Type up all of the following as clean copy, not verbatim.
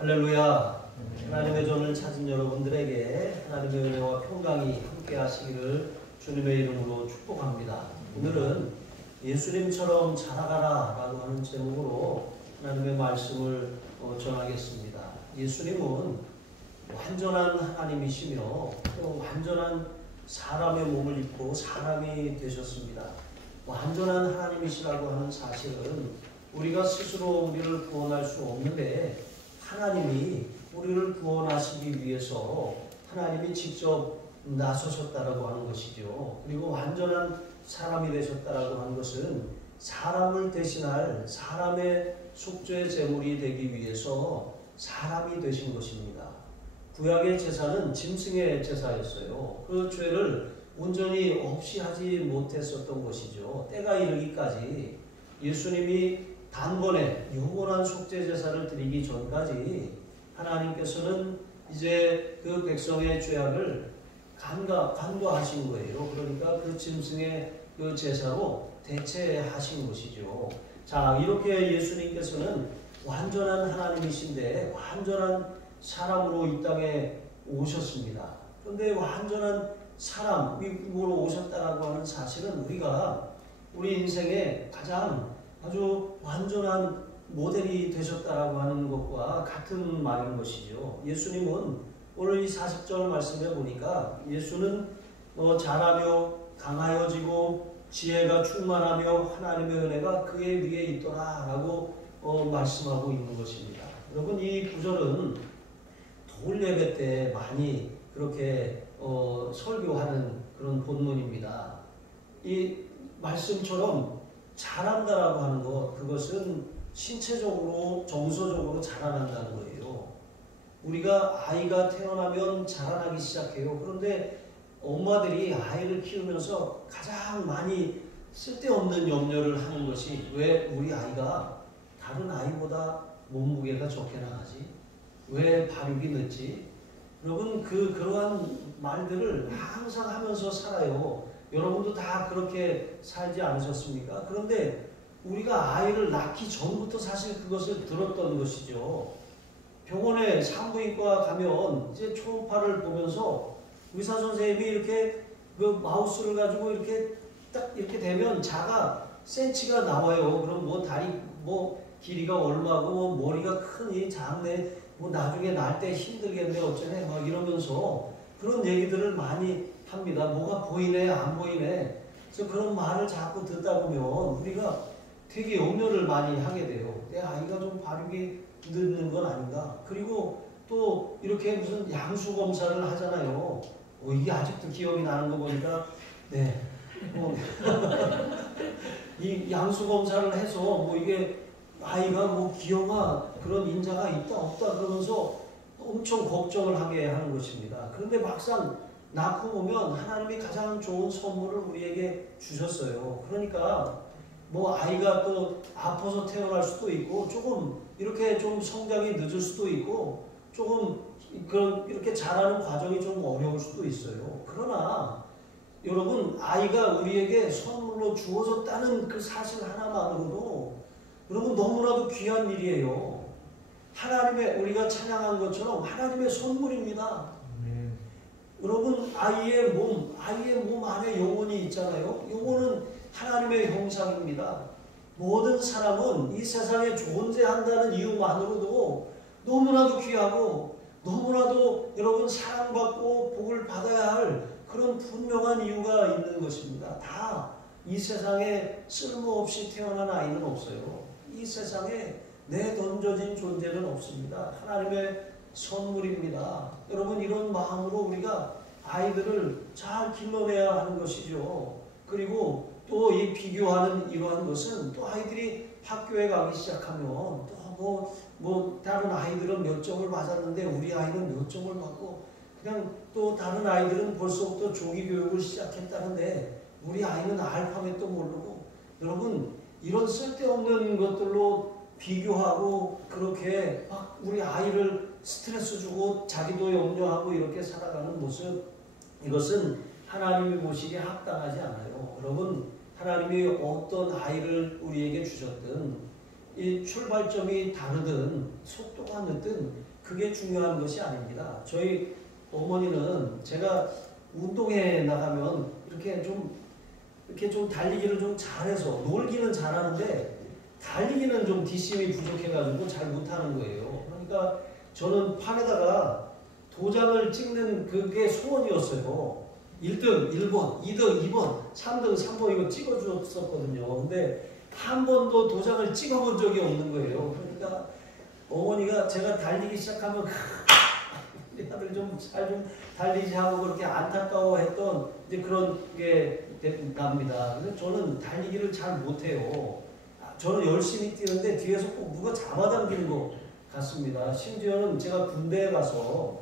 할렐루야. 하나님의 전을 찾은 여러분들에게 하나님의 은혜와 평강이 함께 하시기를 주님의 이름으로 축복합니다. 오늘은 예수님처럼 자라가라 라고 하는 제목으로 하나님의 말씀을 전하겠습니다. 예수님은 완전한 하나님이시며 또 완전한 사람의 몸을 입고 사람이 되셨습니다. 완전한 하나님이시라고 하는 사실은 우리가 스스로 우리를 구원할 수 없는데 하나님이 우리를 구원하시기 위해서 하나님이 직접 나서셨다라고 하는 것이죠. 그리고 완전한 사람이 되셨다라고 하는 것은 사람을 대신할 사람의 속죄 제물이 되기 위해서 사람이 되신 것입니다. 구약의 제사는 짐승의 제사였어요. 그 죄를 온전히 없이 하지 못했었던 것이죠. 때가 이르기까지 예수님이 단번에 영원한 속죄 제사를 드리기 전까지 하나님께서는 이제 그 백성의 죄악을 간과하신 거예요. 그러니까 그 짐승의 그 제사로 대체하신 것이죠. 자, 이렇게 예수님께서는 완전한 하나님이신데 완전한 사람으로 이 땅에 오셨습니다. 그런데 완전한 사람으로 오셨다라고 하는 사실은 우리가 우리 인생에 가장 아주 완전한 모델이 되셨다라고 하는 것과 같은 말인 것이죠. 예수님은 오늘 이 40절 말씀에 보니까 예수는 자라며 강하여지고 지혜가 충만하며 하나님의 은혜가 그의 위에 있더라 라고 말씀하고 있는 것입니다. 여러분, 이 구절은 돌 예배 때 많이 그렇게 설교하는 그런 본문입니다. 이 말씀처럼 자란다라고 하는 것, 그것은 신체적으로 정서적으로 자라난다는 거예요. 우리가 아이가 태어나면 자라나기 시작해요. 그런데 엄마들이 아이를 키우면서 가장 많이 쓸데없는 염려를 하는 것이 왜 우리 아이가 다른 아이보다 몸무게가 적게 나가지? 왜 발육이 늦지? 여러분, 그러한 말들을 항상 하면서 살아요. 여러분도 다 그렇게 살지 않으셨습니까? 그런데 우리가 아이를 낳기 전부터 사실 그것을 들었던 것이죠. 병원에 산부인과 가면 이제 초음파를 보면서 의사 선생님이 이렇게 그 마우스를 가지고 이렇게 딱 이렇게 되면 자가 센치가 나와요. 그럼 뭐 다리 뭐 길이가 얼마고 뭐 머리가 크니 작네 뭐 나중에 날 때 힘들겠네 어쩌네 막 이러면서 그런 얘기들을 많이 합니다. 뭐가 보이네 안 보이네. 그래서 그런 말을 자꾸 듣다 보면 우리가 되게 염려를 많이 하게 돼요. 내 아이가 좀 발육이 늦는 건 아닌가. 그리고 또 이렇게 무슨 양수 검사를 하잖아요. 이게 아직도 기억이 나는 거 보니까 네. 이 양수 검사를 해서 뭐 이게 아이가 뭐 기형아 그런 인자가 있다 없다 그러면서 엄청 걱정을 하게 하는 것입니다. 그런데 막상 낳고 보면 하나님이 가장 좋은 선물을 우리에게 주셨어요. 그러니까 뭐 아이가 또 아파서 태어날 수도 있고 조금 이렇게 좀 성장이 늦을 수도 있고 조금 그런 이렇게 자라는 과정이 좀 어려울 수도 있어요. 그러나 여러분, 아이가 우리에게 선물로 주어졌다는 그 사실 하나만으로도 여러분 너무나도 귀한 일이에요. 하나님의 우리가 찬양한 것처럼 하나님의 선물입니다. 여러분, 아이의 몸 안에 영혼이 있잖아요. 영혼은 하나님의 형상입니다. 모든 사람은 이 세상에 존재한다는 이유만으로도 너무나도 귀하고 너무나도 여러분 사랑받고 복을 받아야 할 그런 분명한 이유가 있는 것입니다. 다 이 세상에 쓸모없이 태어난 아이는 없어요. 이 세상에 내던져진 존재는 없습니다. 하나님의 선물입니다. 여러분, 이런 마음으로 우리가 아이들을 잘 길러내야 하는 것이죠. 그리고 또 이 비교하는 이러한 것은 또 아이들이 학교에 가기 시작하면 또 뭐 다른 아이들은 몇 점을 맞았는데 우리 아이는 몇 점을 맞고 그냥 또 다른 아이들은 벌써부터 조기 교육을 시작했다는데 우리 아이는 알파벳도 모르고 여러분 이런 쓸데없는 것들로 비교하고 그렇게 막 우리 아이를 스트레스 주고 자기도 염려하고 이렇게 살아가는 모습, 이것은 하나님이 보시기에 합당하지 않아요. 여러분, 하나님이 어떤 아이를 우리에게 주셨든 이 출발점이 다르든 속도가 늦든 그게 중요한 것이 아닙니다. 저희 어머니는 제가 운동에 나가면 이렇게 좀 달리기를 좀 잘해서 놀기는 잘하는데 달리기는 좀 뒷심이 부족해가지고 잘 못하는 거예요. 그러니까 저는 판에다가 도장을 찍는 그게 소원이었어요. 1등 1번, 2등 2번, 3등 3번 이거 찍어줬었거든요. 근데 한 번도 도장을 찍어본 적이 없는 거예요. 그러니까 어머니가 제가 달리기 시작하면 우리 아들 좀 달리지 하고 그렇게 안타까워했던 이제 그런 게 납니다. 근데 저는 달리기를 잘 못해요. 저는 열심히 뛰는데 뒤에서 꼭 누가 잡아당기는 것 같습니다. 심지어는 제가 군대에 가서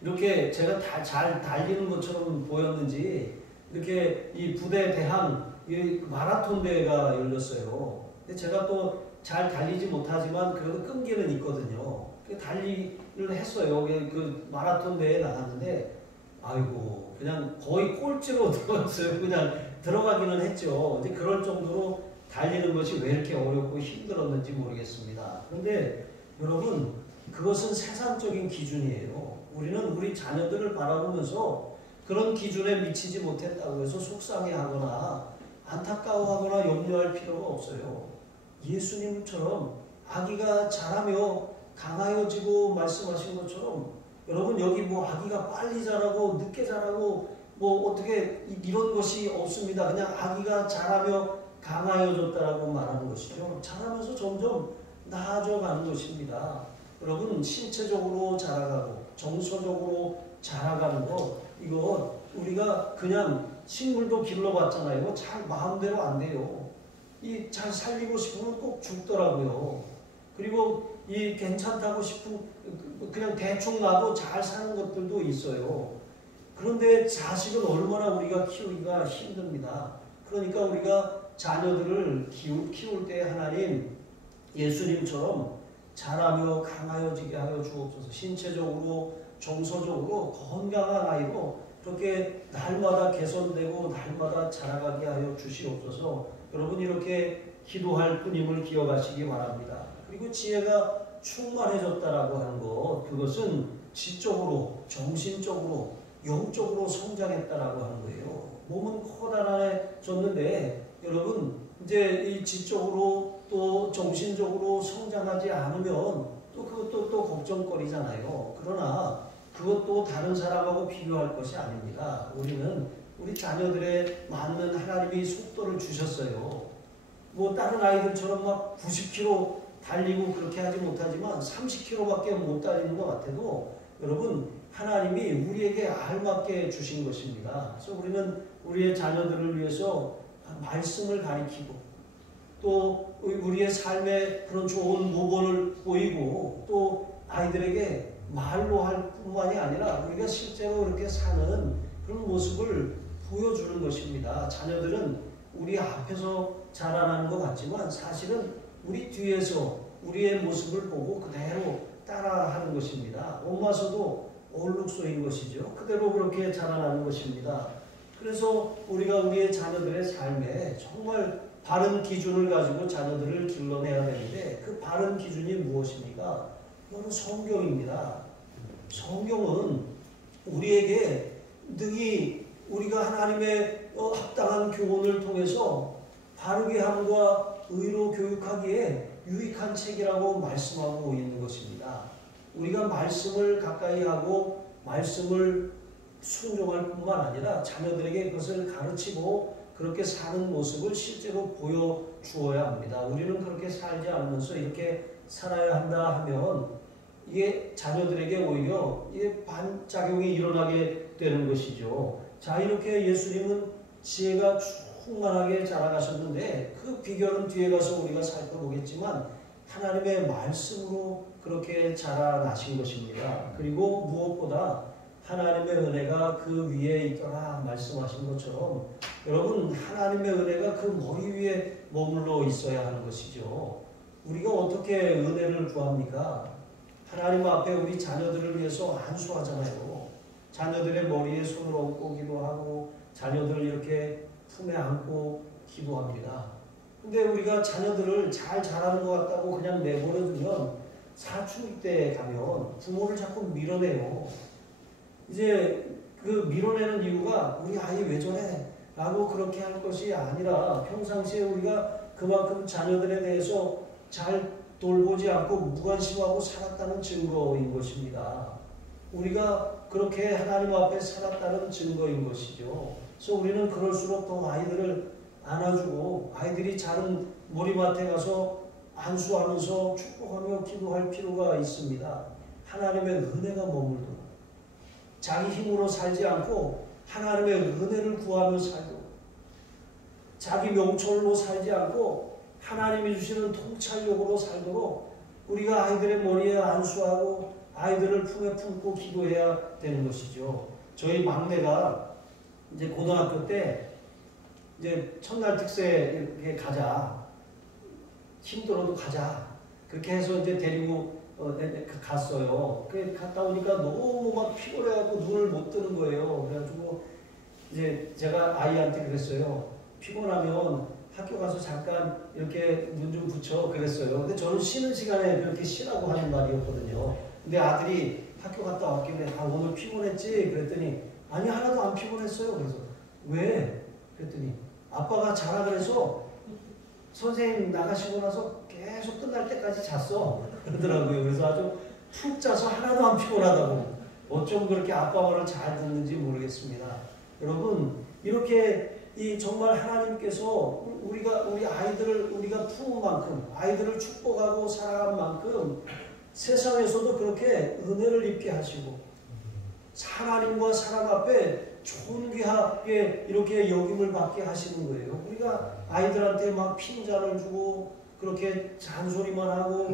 이렇게 제가 잘 달리는 것처럼 보였는지 이렇게 이 부대 대항 이 마라톤 대회가 열렸어요. 근데 제가 또 잘 달리지 못하지만 그래도 끈기는 있거든요. 달리기를 했어요. 그 마라톤 대회에 나갔는데 아이고 그냥 거의 꼴찌로 들어갔어요. 그냥 들어가기는 했죠. 이제 그럴 정도로 달리는 것이 왜 이렇게 어렵고 힘들었는지 모르겠습니다. 그런데 여러분 그것은 세상적인 기준이에요. 우리는 우리 자녀들을 바라보면서 그런 기준에 미치지 못했다고 해서 속상해하거나 안타까워하거나 염려할 필요가 없어요. 예수님처럼 아기가 자라며 강하여지고 말씀하신 것처럼 여러분 여기 뭐 아기가 빨리 자라고 늦게 자라고 뭐 어떻게 이런 것이 없습니다. 그냥 아기가 자라며 강하여졌다라고 말하는 것이죠. 자라면서 점점 나아져가는 것입니다. 여러분 신체적으로 자라가고 정서적으로 자라가는 것 이거 우리가 그냥 식물도 길러봤잖아요. 잘 마음대로 안 돼요. 이 잘 살리고 싶으면 꼭 죽더라고요. 그리고 이 괜찮다고 싶은 그냥 대충 놔도 잘 사는 것들도 있어요. 그런데 자식은 얼마나 우리가 키우기가 힘듭니다. 그러니까 우리가 자녀들을 키울 때 하나님 예수님처럼 자라며 강하여지게 하여 주옵소서. 신체적으로 정서적으로 건강한 아이로 그렇게 날마다 개선되고 날마다 자라가게 하여 주시옵소서. 여러분 이렇게 기도할 뿐임을 기억하시기 바랍니다. 그리고 지혜가 충만해졌다라고 하는 것 그것은 지적으로 정신적으로 영적으로 성장했다라고 하는 거예요. 몸은 커다란해졌는데 여러분 이제 이 지적으로 또 정신적으로 성장하지 않으면 또 그것도 또 걱정거리잖아요. 그러나 그것도 다른 사람하고 비교할 것이 아닙니다. 우리는 우리 자녀들에 맞는 하나님이 속도를 주셨어요. 뭐 다른 아이들처럼 막 90km 달리고 그렇게 하지 못하지만 30km밖에 못 달리는 것 같아도 여러분 하나님이 우리에게 알맞게 주신 것입니다. 그래서 우리는 우리의 자녀들을 위해서 말씀을 가리키고 또 우리의 삶에 그런 좋은 모범을 보이고 또 아이들에게 말로 할 뿐만이 아니라 우리가 실제로 그렇게 사는 그런 모습을 보여주는 것입니다. 자녀들은 우리 앞에서 자라나는 것 같지만 사실은 우리 뒤에서 우리의 모습을 보고 그대로 따라하는 것입니다. 엄마서도 얼룩소인 것이죠. 그대로 그렇게 자라나는 것입니다. 그래서 우리가 우리의 자녀들의 삶에 정말 바른 기준을 가지고 자녀들을 길러내야 되는데 그 바른 기준이 무엇입니까? 그건 성경입니다. 성경은 우리에게 능히 우리가 하나님의 합당한 교훈을 통해서 바르게 함과 의로 교육하기에 유익한 책이라고 말씀하고 있는 것입니다. 우리가 말씀을 가까이 하고 말씀을 순종할 뿐만 아니라 자녀들에게 그것을 가르치고 그렇게 사는 모습을 실제로 보여주어야 합니다. 우리는 그렇게 살지 않으면서 이렇게 살아야 한다 하면 이게 자녀들에게 오히려 이게 반작용이 일어나게 되는 것이죠. 자, 이렇게 예수님은 지혜가 충만하게 자라가셨는데 그 비결은 뒤에 가서 우리가 살펴보겠지만 하나님의 말씀으로 그렇게 자라나신 것입니다. 그리고 무엇보다 하나님의 은혜가 그 위에 있더라 말씀하신 것처럼 여러분 하나님의 은혜가 그 머리 위에 머물러 있어야 하는 것이죠. 우리가 어떻게 은혜를 구합니까? 하나님 앞에 우리 자녀들을 위해서 안수하잖아요. 자녀들의 머리에 손을 얹고 기도하고 자녀들을 이렇게 품에 안고 기도합니다. 근데 우리가 자녀들을 잘 자라는 것 같다고 그냥 내버려두면 사춘기 때 가면 부모를 자꾸 밀어내요. 이제 그 밀어내는 이유가 우리 아이 왜 저래? 라고 그렇게 할 것이 아니라 평상시에 우리가 그만큼 자녀들에 대해서 잘 돌보지 않고 무관심하고 살았다는 증거인 것입니다. 우리가 그렇게 하나님 앞에 살았다는 증거인 것이죠. 그래서 우리는 그럴수록 더 아이들을 안아주고 아이들이 자른 머리맡에 가서 안수하면서 축복하며 기도할 필요가 있습니다. 하나님의 은혜가 머물도록 자기 힘으로 살지 않고 하나님의 은혜를 구하며 살도록 자기 명철로 살지 않고 하나님이 주시는 통찰력으로 살도록 우리가 아이들의 머리에 안수하고 아이들을 품에 품고 기도해야 되는 것이죠. 저희 막내가 이제 고등학교 때 이제 첫날 특세에 가자. 힘들어도 가자. 그렇게 해서 이제 데리고 갔어요. 갔다 오니까 너무 막 피곤해갖고 눈을 못 뜨는 거예요. 그래가지고 이제 제가 아이한테 그랬어요. 피곤하면 학교 가서 잠깐 이렇게 눈 좀 붙여 그랬어요. 근데 저는 쉬는 시간에 그렇게 쉬라고 하는 말이었거든요. 근데 아들이 학교 갔다 왔길래 오늘 피곤했지? 그랬더니 아니 하나도 안 피곤했어요. 그래서 왜? 그랬더니 아빠가 자라 그래서 선생님 나가시고 나서 계속 끝날 때까지 잤어. 그러더라고요. 그래서 아주 푹 자서 하나도 안 피곤하다고. 어쩜 그렇게 아빠 말을 잘 듣는지 모르겠습니다. 여러분 이렇게 정말 하나님께서 우리 아이들을 우리가 품은 만큼 아이들을 축복하고 사랑한 만큼 세상에서도 그렇게 은혜를 입게 하시고 하나님과 사람 앞에 존귀하게 이렇게 여김을 받게 하시는 거예요. 우리가 아이들한테 막 핀잔을 주고 그렇게 잔소리만 하고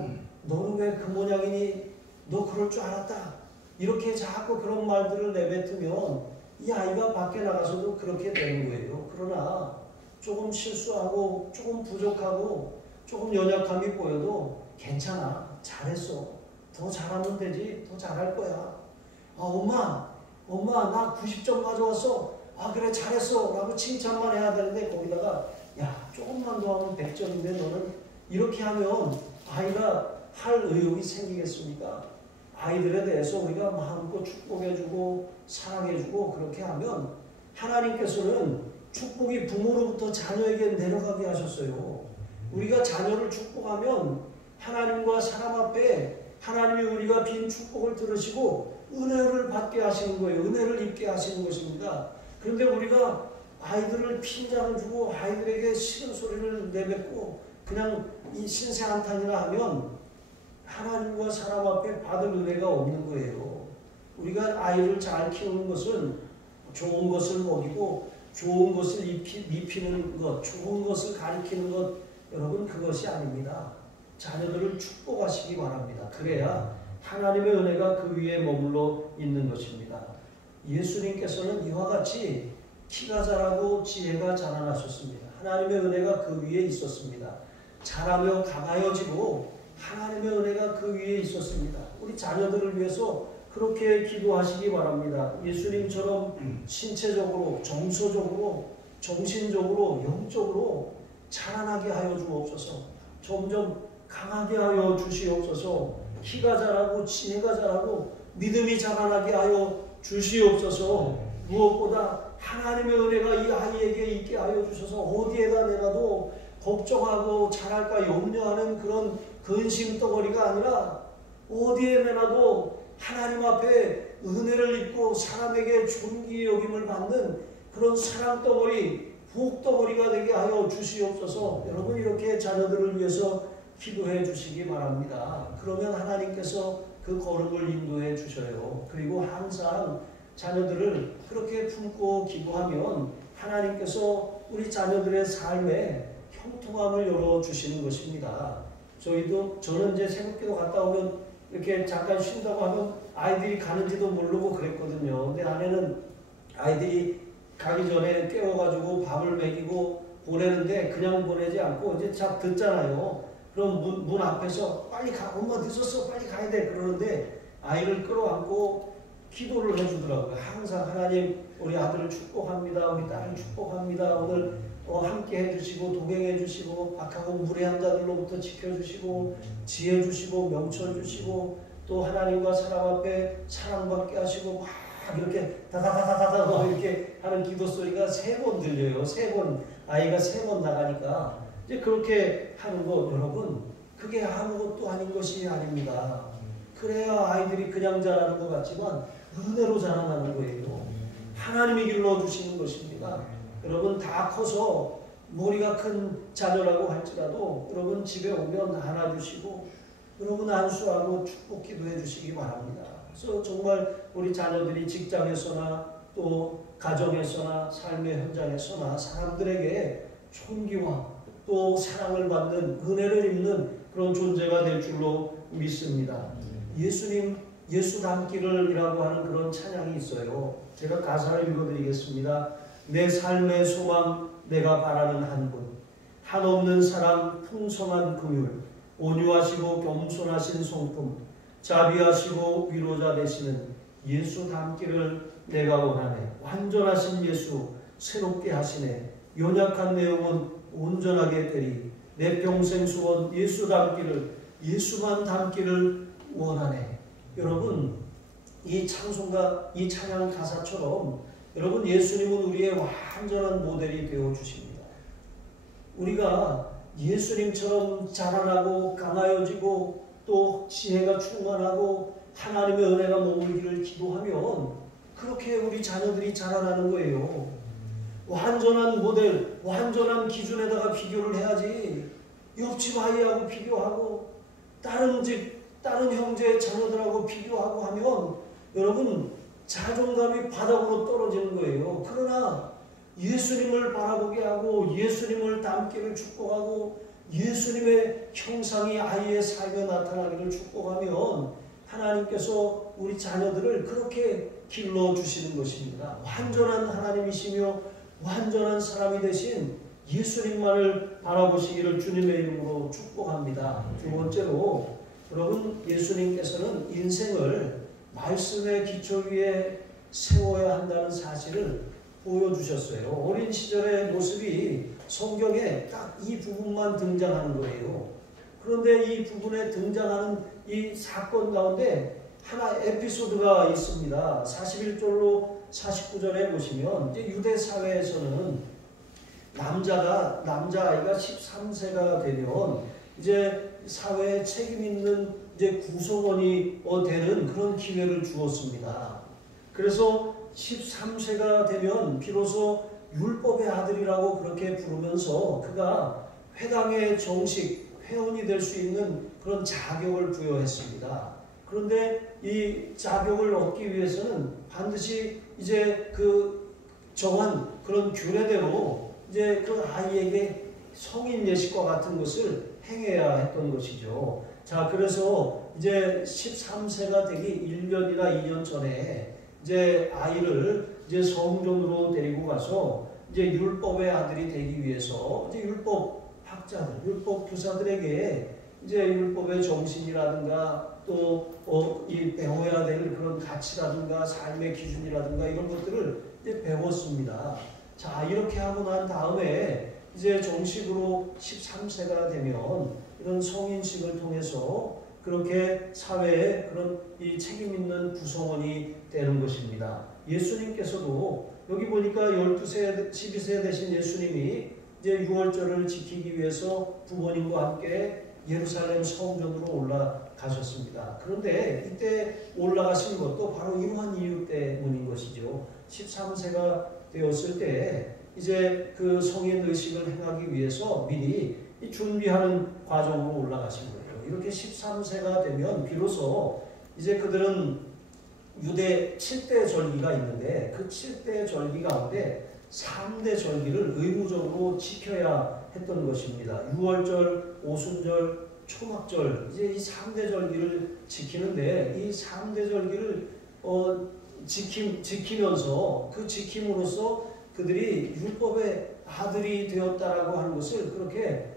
너는 왜 그 모양이니? 너 그럴 줄 알았다. 이렇게 자꾸 그런 말들을 내뱉으면 이 아이가 밖에 나가서도 그렇게 되는 거예요. 그러나 조금 실수하고 조금 부족하고 조금 연약함이 보여도 괜찮아. 잘했어. 더 잘하면 되지. 더 잘할 거야. 엄마 나 90점 가져왔어. 그래 잘했어 라고 칭찬만 해야 되는데 거기다가 야 조금만 더 하면 100점인데 너는 이렇게 하면 아이가 할 의욕이 생기겠습니까? 아이들에 대해서 우리가 마음껏 축복해주고 사랑해주고 그렇게 하면 하나님께서는 축복이 부모로부터 자녀에게 내려가게 하셨어요. 우리가 자녀를 축복하면 하나님과 사람 앞에 하나님이 우리가 빈 축복을 들으시고 은혜를 받게 하시는 거예요. 은혜를 입게 하시는 것입니다. 그런데 우리가 아이들을 핀잔을 주고 아이들에게 싫은 소리를 내뱉고 그냥 이 신세한탄이나 하면 하나님과 사람 앞에 받을 은혜가 없는 거예요. 우리가 아이를 잘 키우는 것은 좋은 것을 먹이고 좋은 것을 입히는 것, 좋은 것을 가리키는 것, 여러분 그것이 아닙니다. 자녀들을 축복하시기 바랍니다. 그래야 하나님의 은혜가 그 위에 머물러 있는 것입니다. 예수님께서는 이와 같이 키가 자라고 지혜가 자라나셨습니다. 하나님의 은혜가 그 위에 있었습니다. 자라며 강하여지고 하나님의 은혜가 그 위에 있었습니다. 우리 자녀들을 위해서 그렇게 기도하시기 바랍니다. 예수님처럼 신체적으로, 정서적으로, 정신적으로, 영적으로 자라나게 하여 주옵소서. 점점 강하게 하여 주시옵소서. 키가 자라고 지혜가 자라고 믿음이 자라나게 하여 주시옵소서. 무엇보다 하나님의 은혜가 이 아이에게 있게 하여 주셔서 어디에다 내놔도 걱정하고 잘할까 염려하는 그런 근심 덩어리가 아니라 어디에 내놔도 하나님 앞에 은혜를 입고 사람에게 존귀 여김을 받는 그런 사랑 덩어리, 복 덩어리가 되게 하여 주시옵소서. 여러분 이렇게 자녀들을 위해서 기도해 주시기 바랍니다. 그러면 하나님께서 그 걸음을 인도해 주셔요. 그리고 항상 자녀들을 그렇게 품고 기도하면 하나님께서 우리 자녀들의 삶에 형통함을 열어주시는 것입니다. 저는 이제 새벽기도 갔다 오면 이렇게 잠깐 쉰다고 하면 아이들이 가는지도 모르고 그랬거든요. 근데 아내는 아이들이 가기 전에 깨워가지고 밥을 먹이고 보내는데 그냥 보내지 않고 이제 잘 듣잖아요. 그럼 문 앞에서 빨리 가, 엄마 늦었어, 빨리 가야 돼. 그러는데 아이를 끌어안고 기도를 해주더라고요. 항상 하나님 우리 아들을 축복합니다. 우리 딸을 축복합니다. 오늘 함께 해주시고 동행해 주시고 악하고 무례한 자들로부터 지켜주시고 지혜 주시고 명철 주시고 또 하나님과 사람 앞에 사랑받게 하시고 막 이렇게 다다다다다다 이렇게 하는 기도 소리가 3번 들려요. 3번 아이가 3번 나가니까 이제 그렇게 하는 거 여러분 그게 아무것도 아닌 것이 아닙니다. 그래야 아이들이 그냥 자라는 것 같지만 은혜로 자라나는 거예요. 하나님이 길러 주시는 것입니다. 여러분 다 커서 머리가 큰 자녀라고 할지라도 여러분 집에 오면 안아주시고 여러분 안수하고 축복 기도해 주시기 바랍니다. 그래서 정말 우리 자녀들이 직장에서나 또 가정에서나 삶의 현장에서나 사람들에게 존귀와 또 사랑을 받는 은혜를 입는 그런 존재가 될 줄로 믿습니다. 예수님 예수 닮기를이라고 하는 그런 찬양이 있어요. 제가 가사를 읽어드리겠습니다. 내 삶의 소망 내가 바라는 한 분, 한없는 사랑 풍성한 긍휼, 온유하시고 겸손하신 성품, 자비하시고 위로자 되시는 예수 닮기를 내가 원하네. 완전하신 예수 새롭게 하시네. 연약한 내 영혼 온전하게 되리. 내 평생 소원 예수 닮기를 예수만 닮기를 원하네. 여러분 이 찬송가 이 찬양 가사처럼 여러분 예수님은 우리의 완전한 모델이 되어 주십니다. 우리가 예수님처럼 자라나고 강하여지고 또 지혜가 충만하고 하나님의 은혜가 머물기를 기도하면 그렇게 우리 자녀들이 자라나는 거예요. 완전한 모델, 완전한 기준에다가 비교를 해야지 옆집 아이하고 비교하고 다른 형제의 자녀들하고 비교하고 하면 여러분 자존감이 바닥으로 떨어지는 거예요. 그러나 예수님을 바라보게 하고 예수님을 닮기를 축복하고 예수님의 형상이 아이의 삶에 나타나기를 축복하면 하나님께서 우리 자녀들을 그렇게 길러주시는 것입니다. 완전한 하나님이시며 완전한 사람이 되신 예수님만을 바라보시기를 주님의 이름으로 축복합니다. 두 번째로 여러분 예수님께서는 인생을 말씀의 기초 위에 세워야 한다는 사실을 보여주셨어요. 어린 시절의 모습이 성경에 딱 이 부분만 등장하는 거예요. 그런데 이 부분에 등장하는 이 사건 가운데 하나 에피소드가 있습니다. 41절로 49절에 보시면 이제 유대 사회에서는 남자아이가 13세가 되면 이제 사회에 책임 있는 이제 구성원이 되는 그런 기회를 주었습니다. 그래서 13세가 되면 비로소 율법의 아들이라고 그렇게 부르면서 그가 회당의 정식 회원이 될 수 있는 그런 자격을 부여했습니다. 그런데 이 자격을 얻기 위해서는 반드시 이제 그 정한 그런 규례대로 이제 그 아이에게 성인 예식과 같은 것을 행해야 했던 것이죠. 자, 그래서 이제 13세가 되기 1년이나 2년 전에 이제 아이를 이제 성전으로 데리고 가서 이제 율법의 아들이 되기 위해서 이제 율법 학자들, 율법 교사들에게 이제 율법의 정신이라든가 또 이 배워야 될 그런 가치라든가 삶의 기준이라든가 이런 것들을 이제 배웠습니다. 자, 이렇게 하고 난 다음에 이제 정식으로 13세가 되면 이런 성인식을 통해서 그렇게 사회에 그런 이 책임 있는 구성원이 되는 것입니다. 예수님께서도 여기 보니까 12세, 12세 되신 예수님이 이제 유월절을 지키기 위해서 부모님과 함께 예루살렘 성전으로 올라가셨습니다. 그런데 이때 올라가신 것도 바로 이러한 이유 때문인 것이죠. 13세가 되었을 때 이제 그 성인 의식을 행하기 위해서 미리 준비하는 과정으로 올라가신 거예요. 이렇게 13세가 되면 비로소 이제 그들은 유대 7대 절기가 있는데 그 7대 절기 가운데 3대 절기를 의무적으로 지켜야 했던 것입니다. 유월절, 오순절, 초막절 이제 이 3대 절기를 지키는데 이 3대 절기를 지키면서 그 지킴으로써 그들이 율법의 아들이 되었다라고 하는 것을 그렇게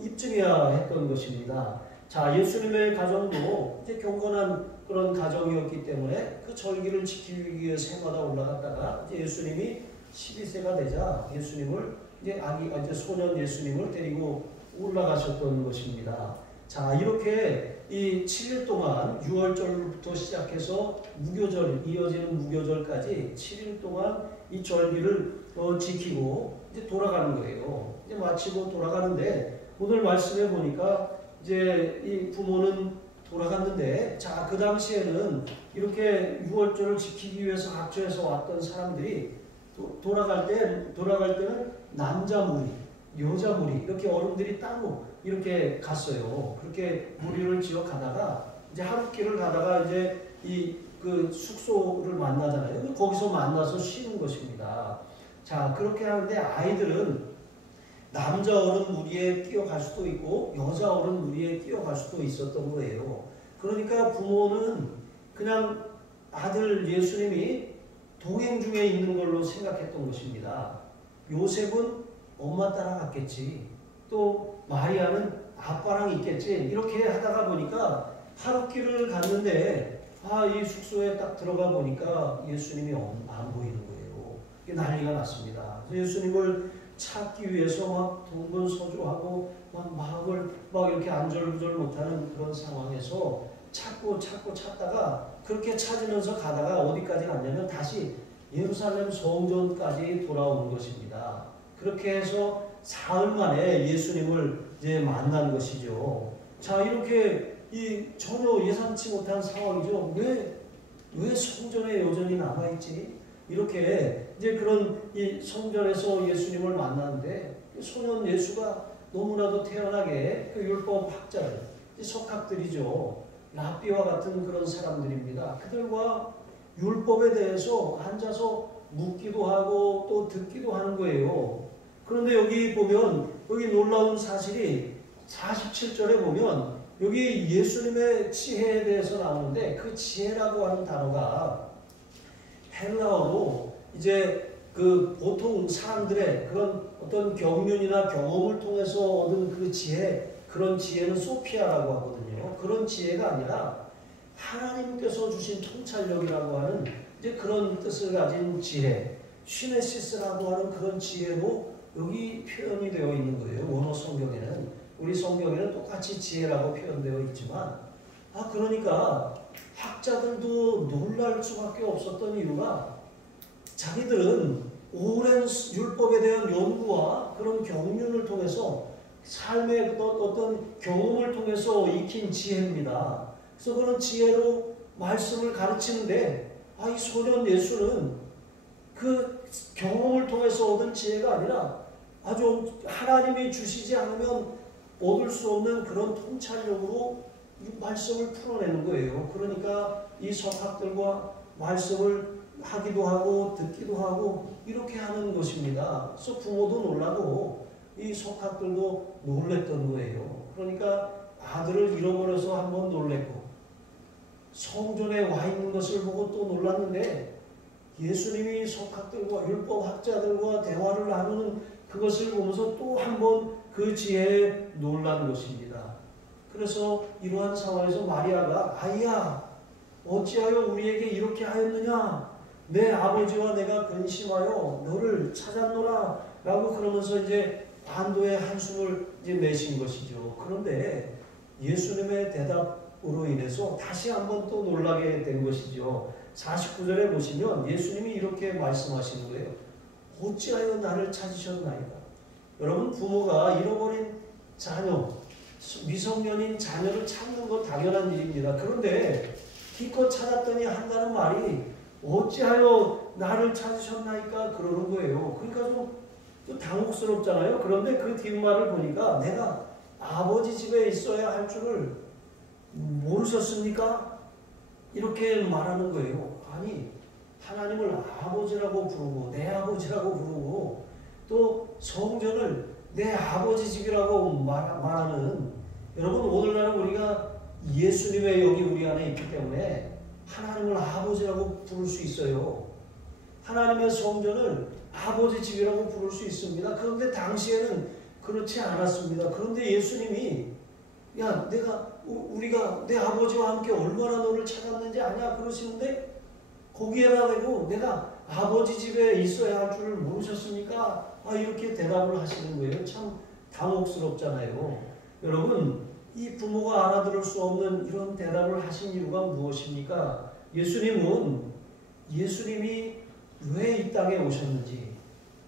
입증해야 했던 것입니다. 자, 예수님의 가정도 이제 경건한 그런 가정이었기 때문에 그 절기를 지키기 위해 새마다 올라갔다가 이제 예수님이 12세가 되자 예수님을 이제 소년 예수님을 데리고 올라가셨던 것입니다. 자, 이렇게 이 7일 동안 6월절부터 시작해서 무교절, 이어지는 무교절까지 7일 동안 이 절기를 지키고 이제 돌아가는 거예요. 이제 마치고 돌아가는데 오늘 말씀해 보니까 이제 이 부모는 돌아갔는데, 자, 그 당시에는 이렇게 6월절을 지키기 위해서 각처에서 왔던 사람들이 돌아갈 때는 남자 무리, 여자 무리, 이렇게 어른들이 따로 이렇게 갔어요. 그렇게 무리를 지어 가다가 이제 하룻길을 가다가 이제 그 숙소를 만나잖아요. 거기서 만나서 쉬는 것입니다. 자, 그렇게 하는데 아이들은 남자 어른 무리에 끼어갈 수도 있고 여자 어른 무리에 끼어갈 수도 있었던 거예요. 그러니까 부모는 그냥 아들 예수님이 동행 중에 있는 걸로 생각했던 것입니다. 요셉은 엄마 따라갔겠지, 또 마리아는 아빠랑 있겠지, 이렇게 하다가 보니까 하룻길을 갔는데 이 숙소에 딱 들어가 보니까 예수님이 안 보이는 거예요. 난리가 났습니다. 예수님을 찾기 위해서 막 동분서주하고 막 이렇게 안절부절 못하는 그런 상황에서 찾다가 그렇게 찾으면서 가다가 어디까지 갔냐면 다시 예루살렘 성전까지 돌아온 것입니다. 그렇게 해서 사흘 만에 예수님을 이제 만난 것이죠. 자, 이렇게 전혀 예상치 못한 상황이죠. 왜 성전에 여전히 남아있지? 이렇게 이제 그런 이 성전에서 예수님을 만났는데 소년 예수가 너무나도 태연하게 그 율법 학자들, 석학들이죠. 랍비와 같은 그런 사람들입니다. 그들과 율법에 대해서 앉아서 묻기도 하고 또 듣기도 하는 거예요. 그런데 여기 보면 여기 놀라운 사실이 47절에 보면 여기 예수님의 지혜에 대해서 나오는데 그 지혜라고 하는 단어가 헬라어로 이제 그 보통 사람들의 그런 어떤 경륜이나 경험을 통해서 얻은 그 지혜, 그런 지혜는 소피아라고 하거든요. 그런 지혜가 아니라 하나님께서 주신 통찰력이라고 하는 이제 그런 뜻을 가진 지혜, 시네시스라고 하는 그런 지혜로 여기 표현이 되어 있는 거예요. 원어 성경에는, 우리 성경에는 똑같이 지혜라고 표현되어 있지만, 그러니까 학자들도 놀랄 수밖에 없었던 이유가 자기들은 오랜 율법에 대한 연구와 그런 경륜을 통해서 삶의 어떤 경험을 통해서 익힌 지혜입니다. 그래서 그런 지혜로 말씀을 가르치는데 이 소년 예수는 그 경험을 통해서 얻은 지혜가 아니라 아주 하나님이 주시지 않으면 얻을 수 없는 그런 통찰력으로 말씀을 풀어내는 거예요. 그러니까 이 석학들과 말씀을 하기도 하고 듣기도 하고 이렇게 하는 것입니다. 그래서 부모도 놀라고 이 석학들도 놀랬던 거예요. 그러니까 아들을 잃어버려서 한번 놀랬고 성전에 와 있는 것을 보고 또 놀랐는데 예수님이 석학들과 율법학자들과 대화를 나누는 그것을 보면서 또 한번 그 지혜에 놀란 것입니다. 그래서 이러한 상황에서 마리아가 아이야 어찌하여 우리에게 이렇게 하였느냐, 내 아버지와 내가 근심하여 너를 찾았노라 라고 그러면서 이제 안도의 한숨을 이제 내신 것이죠. 그런데 예수님의 대답으로 인해서 다시 한번 또 놀라게 된 것이죠. 49절에 보시면 예수님이 이렇게 말씀하시는 거예요. 어찌하여 나를 찾으셨나이까. 여러분, 부모가 잃어버린 자녀, 미성년인 자녀를 찾는 건 당연한 일입니다. 그런데 기껏 찾았더니 한다는 말이 어찌하여 나를 찾으셨나이까 그러는 거예요. 그러니까 좀 당혹스럽잖아요. 그런데 그 뒷말을 보니까 내가 아버지 집에 있어야 할 줄을 모르셨습니까? 이렇게 말하는 거예요. 아니, 하나님을 아버지라고 부르고 내 아버지라고 부르고 또 성전을 내 아버지 집이라고 말하는, 여러분 오늘날은 우리가 예수님의 영이 우리 안에 있기 때문에 하나님을 아버지라고 부를 수 있어요. 하나님의 성전을 아버지 집이라고 부를 수 있습니다. 그런데 당시에는 그렇지 않았습니다. 그런데 예수님이 야, 우리가 내 아버지와 함께 얼마나 너를 찾았는지 아냐 그러시는데 거기에다 대고 내가 아버지 집에 있어야 할 줄을 모르셨습니까? 이렇게 대답을 하시는 거예요. 참 당혹스럽잖아요. 여러분, 이 부모가 알아들을 수 없는 이런 대답을 하신 이유가 무엇입니까? 예수님이 왜 이 땅에 오셨는지,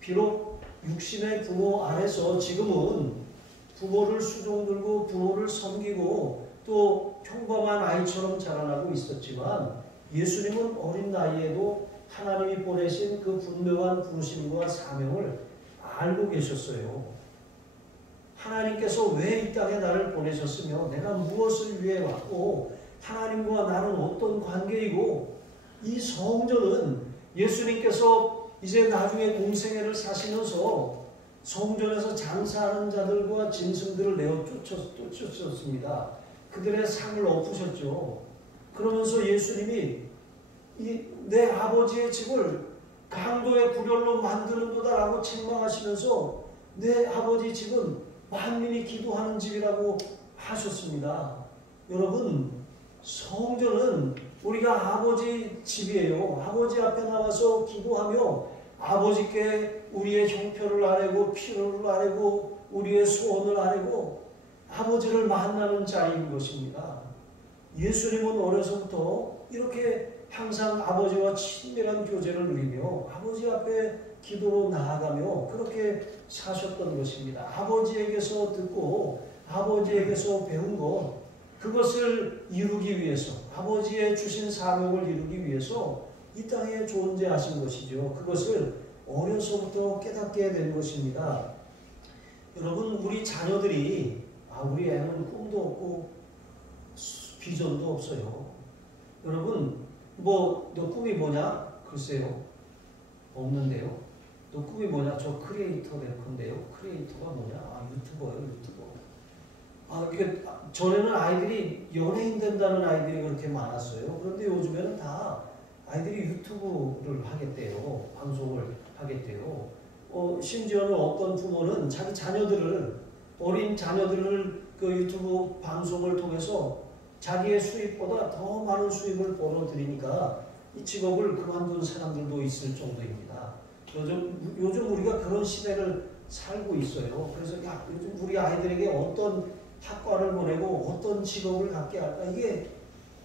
비록 육신의 부모 안에서 지금은 부모를 수종들고 부모를 섬기고 또 평범한 아이처럼 자라나고 있었지만, 예수님은 어린 나이에도 하나님이 보내신 그 분명한 부르심과 사명을 알고 계셨어요. 하나님께서 왜 이 땅에 나를 보내셨으며 내가 무엇을 위해 왔고 하나님과 나는 어떤 관계이고, 이 성전은 예수님께서 이제 나중에 공생애를 사시면서 성전에서 장사하는 자들과 짐승들을 내어 쫓으셨습니다. 그들의 상을 엎으셨죠. 그러면서 예수님이 내 아버지의 집을 강도의 구렬로 만드는도다라고 책망하시면서 내 아버지 집은 만민이 기도하는 집이라고 하셨습니다. 여러분, 성전은 우리가 아버지 집이에요. 아버지 앞에 나와서 기도하며 아버지께 우리의 형편을 아뢰고 필요를 아뢰고 우리의 소원을 아뢰고 아버지를 만나는 자리인 것입니다. 예수님은 어려서부터 이렇게 항상 아버지와 친밀한 교제를 누리며 아버지 앞에 기도로 나아가며 그렇게 사셨던 것입니다. 아버지에게서 듣고 아버지에게서 배운 것, 그것을 이루기 위해서, 아버지의 주신 사명을 이루기 위해서 이 땅에 존재하신 것이죠. 그것을 어려서부터 깨닫게 된 것입니다. 여러분, 우리 자녀들이 우리 애는 꿈도 없고 비전도 없어요. 여러분, 너 꿈이 뭐냐? 글쎄요, 없는데요. 너 꿈이 뭐냐? 저 크리에이터 될 건데요. 크리에이터가 뭐냐? 유튜버예요, 유튜버. 이게 전에는 아이들이 연예인 된다는 아이들이 그렇게 많았어요. 그런데 요즘에는 다 아이들이 유튜브를 하겠대요. 방송을 하겠대요. 심지어는 어떤 부모는 자기 자녀들을, 어린 자녀들을 그 유튜브 방송을 통해서 자기의 수입보다 더 많은 수입을 벌어들이니까 이 직업을 그만둔 사람들도 있을 정도입니다. 요즘 우리가 그런 시대를 살고 있어요. 그래서 요즘 우리 아이들에게 어떤 학과를 보내고 어떤 직업을 갖게 할까, 이게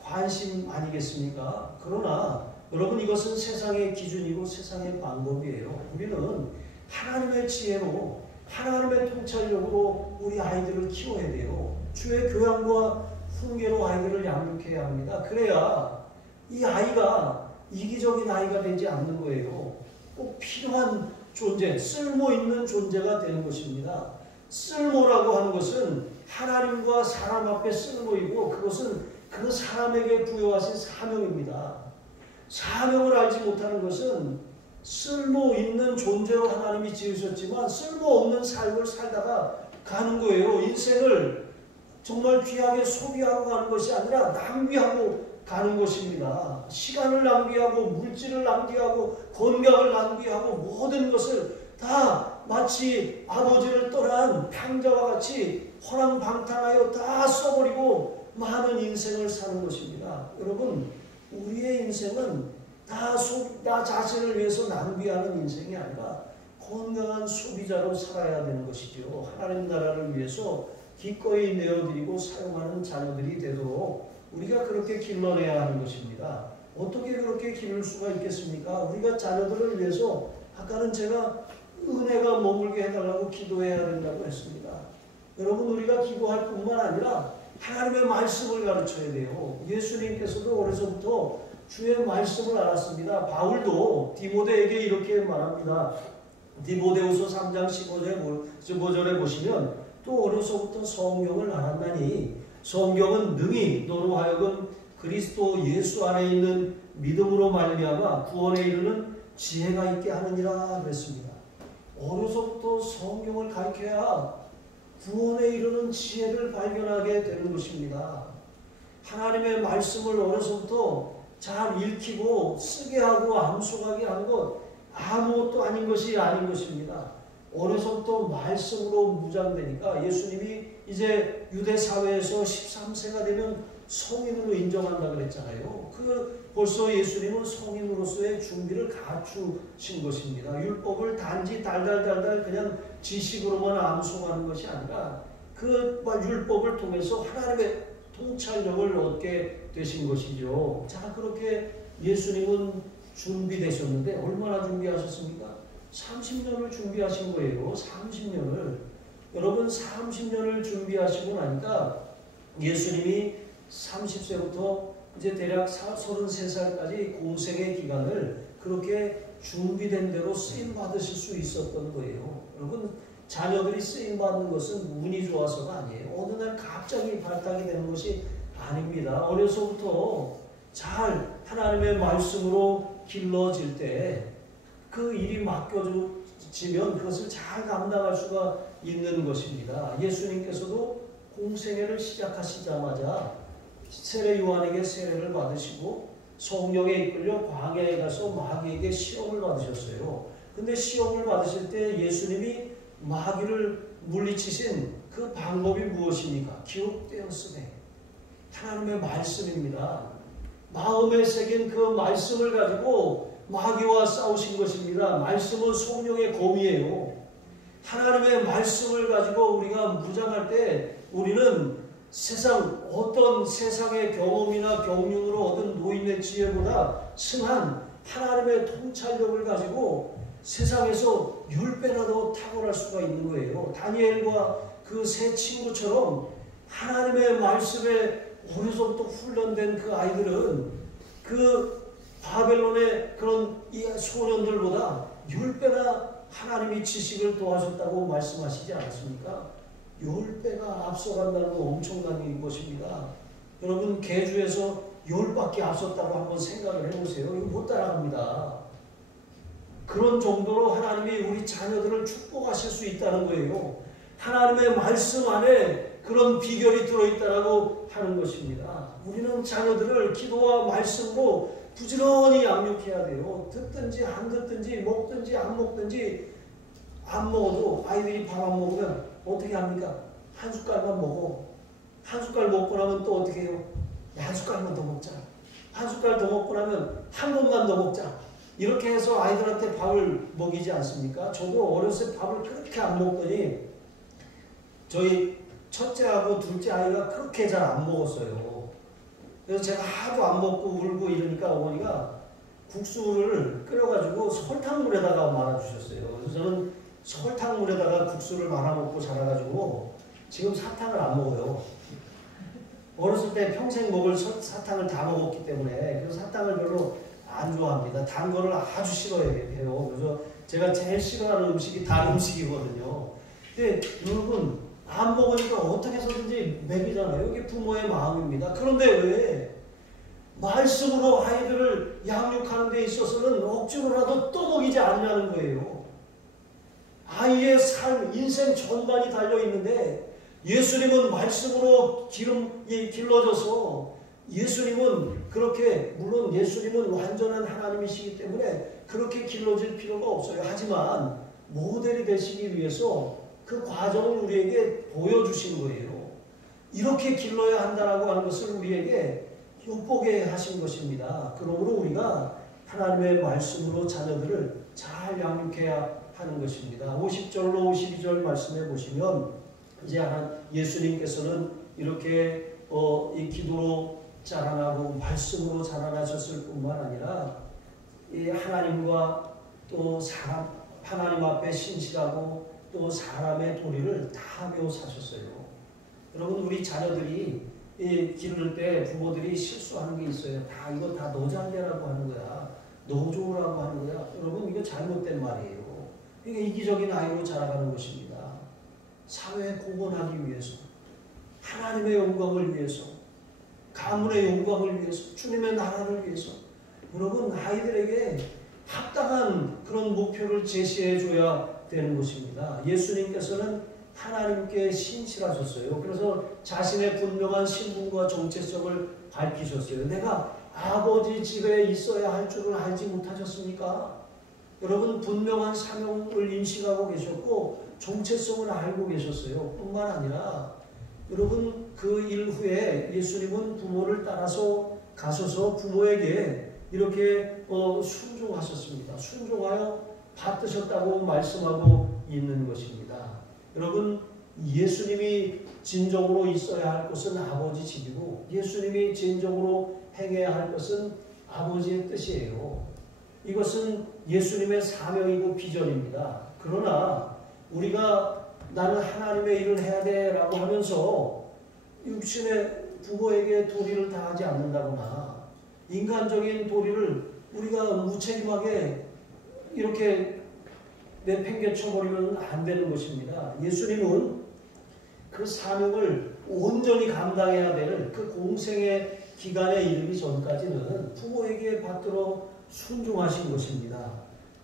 관심 아니겠습니까? 그러나 여러분, 이것은 세상의 기준이고 세상의 방법이에요. 우리는 하나님의 지혜로, 하나님의 통찰력으로 우리 아이들을 키워야 돼요. 주의 교양과 훈계로 아이들을 양육해야 합니다. 그래야 이 아이가 이기적인 아이가 되지 않는 거예요. 꼭 필요한 존재, 쓸모 있는 존재가 되는 것입니다. 쓸모라고 하는 것은 하나님과 사람 앞에 쓸모이고, 그것은 그 사람에게 부여하신 사명입니다. 사명을 알지 못하는 것은 쓸모 있는 존재로 하나님이 지으셨지만 쓸모없는 삶을 살다가 가는 거예요. 인생을 정말 귀하게 소비하고 가는 것이 아니라 낭비하고 가는 것입니다. 시간을 낭비하고 물질을 낭비하고 건강을 낭비하고 모든 것을 다 마치 아버지를 떠난 탕자와 같이 허랑방탕하여 다 써버리고 많은 인생을 사는 것입니다. 여러분, 우리의 인생은 나 자신을 위해서 낭비하는 인생이 아니라 건강한 소비자로 살아야 되는 것이죠. 하나님 나라를 위해서 기꺼이 내어드리고 사용하는 자녀들이 되도록 우리가 그렇게 길러내야 하는 것입니다. 어떻게 그렇게 기를 수가 있겠습니까? 우리가 자녀들을 위해서, 아까는 제가 은혜가 머물게 해달라고 기도해야 된다고 했습니다. 여러분, 우리가 기도할 뿐만 아니라 하나님의 말씀을 가르쳐야 돼요. 예수님께서도 어려서부터 주의 말씀을 알았습니다. 바울도 디모데에게 이렇게 말합니다. 디모데후서 3장 15절에 보시면 또 어려서부터 성경을 알았나니 성경은 능히 너로 하여금 그리스도 예수 안에 있는 믿음으로 말미암아 구원에 이르는 지혜가 있게 하느니라 그랬습니다. 어려서부터 성경을 가르쳐야 구원에 이르는 지혜를 발견하게 되는 것입니다. 하나님의 말씀을 어려서부터 잘 읽히고 쓰게 하고 암송하게 하는 것 아무것도 아닌 것이 아닌 것입니다. 어려서부터 말씀으로 무장되니까 예수님이 이제 유대 사회에서 13세가 되면 성인으로 인정한다 그랬잖아요. 벌써 예수님은 성인으로서의 준비를 갖추신 것입니다. 율법을 단지 달달달달 그냥 지식으로만 암송하는 것이 아니라 그 율법을 통해서 하나님의 통찰력을 얻게 되신 것이죠. 자, 그렇게 예수님은 준비되셨는데 얼마나 준비하셨습니까? 30년을 준비하신 거예요. 30년을. 여러분 30년을 준비하시고 나니까 예수님이 30세부터 이제 대략 33살까지 공생의 기간을 그렇게 준비된 대로 쓰임 받으실 수 있었던 거예요. 여러분 자녀들이 쓰임 받는 것은 운이 좋아서가 아니에요. 어느 날 갑자기 발탁이 되는 것이 아닙니다. 어려서부터 잘 하나님의 말씀으로 길러질 때 그 일이 맡겨지면 그것을 잘 감당할 수가 있는 것입니다. 예수님께서도 공생애를 시작하시자마자 세례 요한에게 세례를 받으시고 성령에 이끌려 광야에 가서 마귀에게 시험을 받으셨어요. 근데 시험을 받으실 때 예수님이 마귀를 물리치신 그 방법이 무엇입니까? 기록되었으되 하나님의 말씀입니다. 마음에 새긴 그 말씀을 가지고 마귀와 싸우신 것입니다. 말씀은 성령의 검이에요. 하나님의 말씀을 가지고 우리가 무장할 때 우리는 어떤 세상의 경험이나 경륜으로 얻은 노인의 지혜보다 승한 하나님의 통찰력을 가지고 세상에서 10배나 더 탁월할 수가 있는 거예요. 다니엘과 그 세 친구처럼 하나님의 말씀에 어려서부터 훈련된 그 아이들은 그 바벨론의 그런 소년들보다 10배나 하나님이 지식을 더하셨다고 말씀하시지 않았습니까? 10배가 앞서간다는 건 엄청난 일인 것입니다. 여러분 계주에서 10밖에 앞섰다고 한번 생각을 해보세요. 이거 못 따라갑니다. 그런 정도로 하나님이 우리 자녀들을 축복하실 수 있다는 거예요. 하나님의 말씀 안에 그런 비결이 들어있다고 하는 것입니다. 우리는 자녀들을 기도와 말씀으로 부지런히 양육해야 돼요. 듣든지 안 듣든지 먹든지 안 먹든지 안 먹어도 아이들이 밥 안 먹으면 어떻게 합니까? 한 숟갈만 먹어. 한 숟갈 먹고 나면 또 어떻게 해요? 한 숟갈만 더 먹자. 한 숟갈 더 먹고 나면 한 번만 더 먹자. 이렇게 해서 아이들한테 밥을 먹이지 않습니까? 저도 어렸을 때 밥을 그렇게 안 먹더니 저희 첫째하고 둘째 아이가 그렇게 잘 안 먹었어요. 그래서 제가 하도 안 먹고 울고 이러니까 어머니가 국수를 끓여가지고 설탕물에다가 말아주셨어요. 그래서 저는 설탕물에다가 국수를 말아먹고 자라가지고 지금 사탕을 안 먹어요. 어렸을 때 평생 먹을 사탕을 다 먹었기 때문에 그래서 사탕을 별로 안 좋아합니다. 단 거를 아주 싫어해요. 그래서 제가 제일 싫어하는 음식이 단 음식이거든요. 근데 여러분 안 먹으니까 어떻게 해서든지 먹이잖아요. 이게 부모의 마음입니다. 그런데 왜 말씀으로 아이들을 양육하는 데 있어서는 억지로라도 떠먹이지 않냐는 거예요. 아이의 삶, 인생 전반이 달려있는데 예수님은 말씀으로 길러져서 예수님은 그렇게 물론 예수님은 완전한 하나님이시기 때문에 그렇게 길러질 필요가 없어요. 하지만 모델이 되시기 위해서 그 과정을 우리에게 보여주신 거예요. 이렇게 길러야 한다라고 하는 것을 우리에게 엿보게 하신 것입니다. 그러므로 우리가 하나님의 말씀으로 자녀들을 잘 양육해야 하는 것입니다. 50절로 52절 말씀해 보시면 이제 예수님께서는 이렇게 이 기도로 자라나고 말씀으로 자라나셨을 뿐만 아니라 이 하나님과 또 하나님 앞에 신실하고 또 사람의 도리를 다 배워 사셨어요. 여러분 우리 자녀들이 기를 때 부모들이 실수하는 게 있어요. 이거 다 너 잘되라고 하는 거야. 너 좋으라고 하는 거야. 여러분 이거 잘못된 말이에요. 이게 이기적인 아이로 자라가는 것입니다. 사회에 공헌하기 위해서 하나님의 영광을 위해서 가문의 영광을 위해서 주님의 나라를 위해서 여러분 아이들에게 합당한 그런 목표를 제시해 줘야 되는 것입니다. 예수님께서는 하나님께 신실하셨어요. 그래서 자신의 분명한 신분과 정체성을 밝히셨어요. 내가 아버지 집에 있어야 할 줄을 알지 못하셨습니까? 여러분 분명한 사명을 인식하고 계셨고 정체성을 알고 계셨어요. 뿐만 아니라 여러분 그 일 후에 예수님은 부모를 따라서 가셔서 부모에게 이렇게 순종하셨습니다. 순종하여 받드셨다고 말씀하고 있는 것입니다. 여러분, 예수님이 진정으로 있어야 할 것은 아버지 집이고 예수님이 진정으로 행해야 할 것은 아버지의 뜻이에요. 이것은 예수님의 사명이고 비전입니다. 그러나 우리가 나는 하나님의 일을 해야 돼 라고 하면서 육신의 부모에게 도리를 다하지 않는다거나 인간적인 도리를 우리가 무책임하게 이렇게 내팽개쳐버리면 안 되는 것입니다. 예수님은 그 사명을 온전히 감당해야 될 그 공생의 기간에 이르기 전까지는 부모에게 받들어 순종하신 것입니다.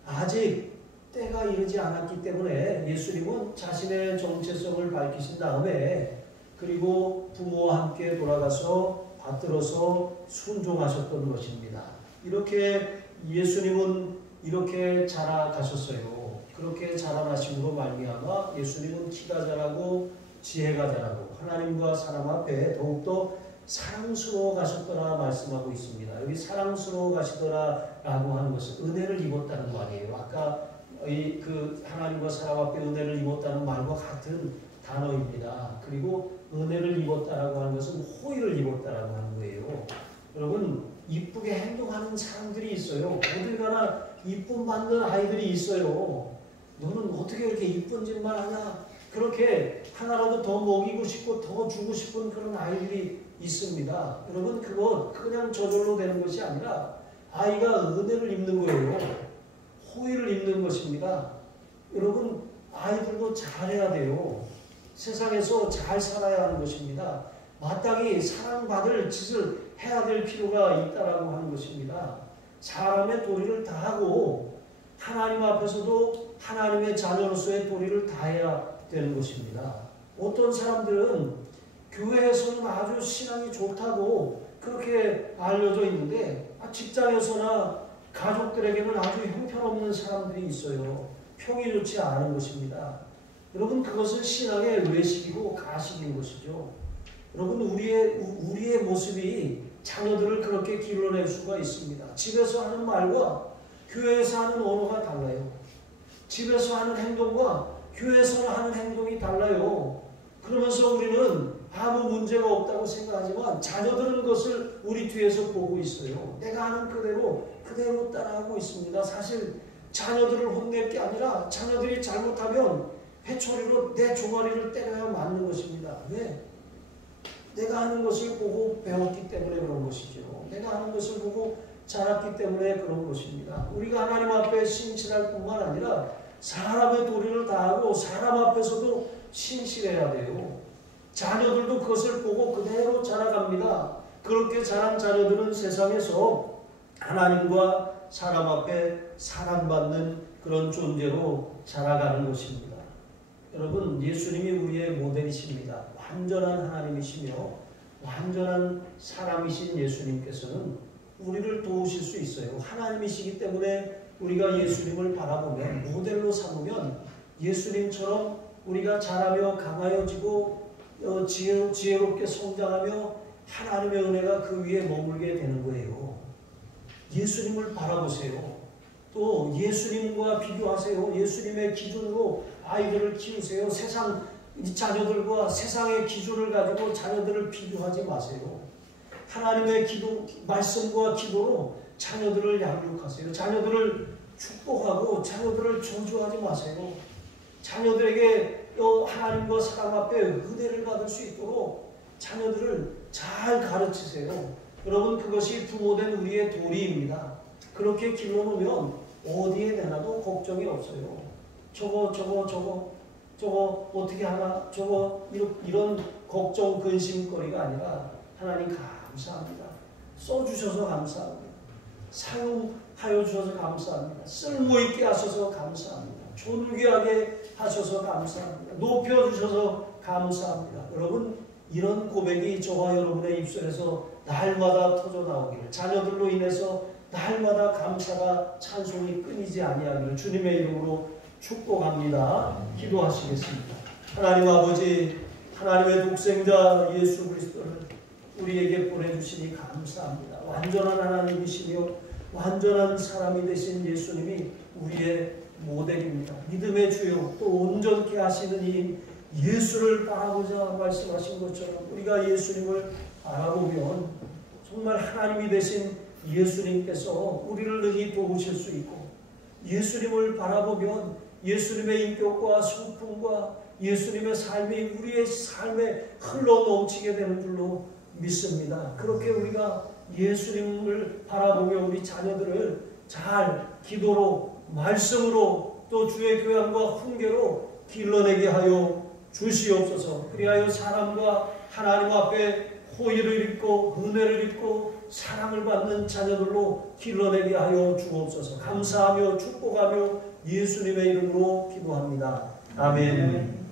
아직 때가 이르지 않았기 때문에 예수님은 자신의 정체성을 밝히신 다음에 그리고 부모와 함께 돌아가서 받들어서 순종하셨던 것입니다. 이렇게 예수님은 이렇게 자라가셨어요. 그렇게 자라나심으로 말미암아 예수님은 키가 자라고 지혜가 자라고 하나님과 사람 앞에 더욱더 사랑스러워 가셨더라 말씀하고 있습니다. 여기 사랑스러워 가시더라라고 하는 것은 은혜를 입었다는 말이에요. 아까 그 하나님과 사람 앞에 은혜를 입었다는 말과 같은 단어입니다. 그리고 은혜를 입었다라고 하는 것은 호의를 입었다라고 하는 거예요. 여러분, 이쁘게 행동하는 사람들이 있어요. 어딜 가나 이쁨 받는 아이들이 있어요. 너는 어떻게 이렇게 이쁜 짓만 하냐? 그렇게 하나라도 더 먹이고 싶고 더 주고 싶은 그런 아이들이 있습니다. 여러분, 그건 그냥 저절로 되는 것이 아니라 아이가 은혜를 입는 거예요. 호의를 입는 것입니다. 여러분, 아이들도 잘해야 돼요. 세상에서 잘 살아야 하는 것입니다. 마땅히 사랑받을 짓을 해야 될 필요가 있다라고 하는 것입니다. 사람의 도리를 다하고 하나님 앞에서도 하나님의 자녀로서의 도리를 다해야 되는 것입니다. 어떤 사람들은 교회에서는 아주 신앙이 좋다고 그렇게 알려져 있는데 직장에서나 가족들에게는 아주 형편없는 사람들이 있어요. 평이 좋지 않은 것입니다. 여러분, 그것은 신앙의 외식이고 가식인 것이죠. 여러분, 우리의 모습이 자녀들을 그렇게 길러낼 수가 있습니다. 집에서 하는 말과 교회에서 하는 언어가 달라요. 집에서 하는 행동과 교회에서 하는 행동이 달라요. 그러면서 우리는 아무 문제가 없다고 생각하지만 자녀들은 그것을 우리 뒤에서 보고 있어요. 내가 하는 그대로 따라하고 있습니다. 사실 자녀들을 혼낼 게 아니라 자녀들이 잘못하면 회초리로 내 종아리를 때려야 맞는 것입니다. 왜? 내가 하는 것을 보고 배웠기 때문에 그런 것이죠. 내가 하는 것을 보고 자랐기 때문에 그런 것입니다. 우리가 하나님 앞에 신실할 뿐만 아니라 사람의 도리를 다하고 사람 앞에서도 신실해야 돼요. 자녀들도 그것을 보고 그대로 자라갑니다. 그렇게 자란 자녀들은 세상에서 하나님과 사람 앞에 사랑받는 그런 존재로 자라가는 것입니다. 여러분, 예수님이 우리의 모델이십니다. 완전한 하나님이시며 완전한 사람이신 예수님께서는 우리를 도우실 수 있어요. 하나님이시기 때문에 우리가 예수님을 바라보면 모델로 삼으면 예수님처럼 우리가 자라며 강하여지고 지혜롭게 성장하며 하나님의 은혜가 그 위에 머물게 되는 거예요. 예수님을 바라보세요. 또 예수님과 비교하세요. 예수님의 기준으로 아이들을 키우세요. 세상 자녀들과 세상의 기준을 가지고 자녀들을 비교하지 마세요. 하나님의 말씀과 기도로 자녀들을 양육하세요. 자녀들을 축복하고 자녀들을 저주하지 마세요. 자녀들에게 하나님과 사람 앞에 은혜를 받을 수 있도록 자녀들을 잘 가르치세요. 여러분, 그것이 부모된 우리의 도리입니다. 그렇게 길러놓으면 어디에 내놔도 걱정이 없어요. 저거 어떻게 하나, 이런 걱정 근심거리가 아니라 하나님 감사합니다. 써주셔서 감사합니다. 사용하여 주셔서 감사합니다. 쓸모있게 하셔서 감사합니다. 존귀하게 하셔서 감사합니다. 높여주셔서 감사합니다. 여러분, 이런 고백이 저와 여러분의 입술에서 날마다 터져나오기를, 자녀들로 인해서 날마다 감사가 찬송이 끊이지 아니하기를 주님의 이름으로 축복합니다. 기도하시겠습니다. 하나님 아버지, 하나님의 독생자 예수 그리스도를 우리에게 보내주시니 감사합니다. 완전한 하나님이시며 완전한 사람이 되신 예수님이 우리의 모델입니다. 믿음의 주요 또 온전케 하시는 이 예수를 바라보자 말씀하신 것처럼 우리가 예수님을 바라보면 정말 하나님이 되신 예수님께서 우리를 능히 도우실 수 있고, 예수님을 바라보면 예수님의 인격과 성품과 예수님의 삶이 우리의 삶에 흘러 넘치게 되는 줄로 믿습니다. 그렇게 우리가 예수님을 바라보며 우리 자녀들을 잘 기도로, 말씀으로, 또 주의 교양과 훈계로 길러내게 하여 주시옵소서. 그리하여 사람과 하나님 앞에 호의를 입고 은혜를 입고 사랑을 받는 자녀들로 길러내게 하여 주옵소서. 감사하며 축복하며 예수님의 이름으로 기도합니다. 아멘.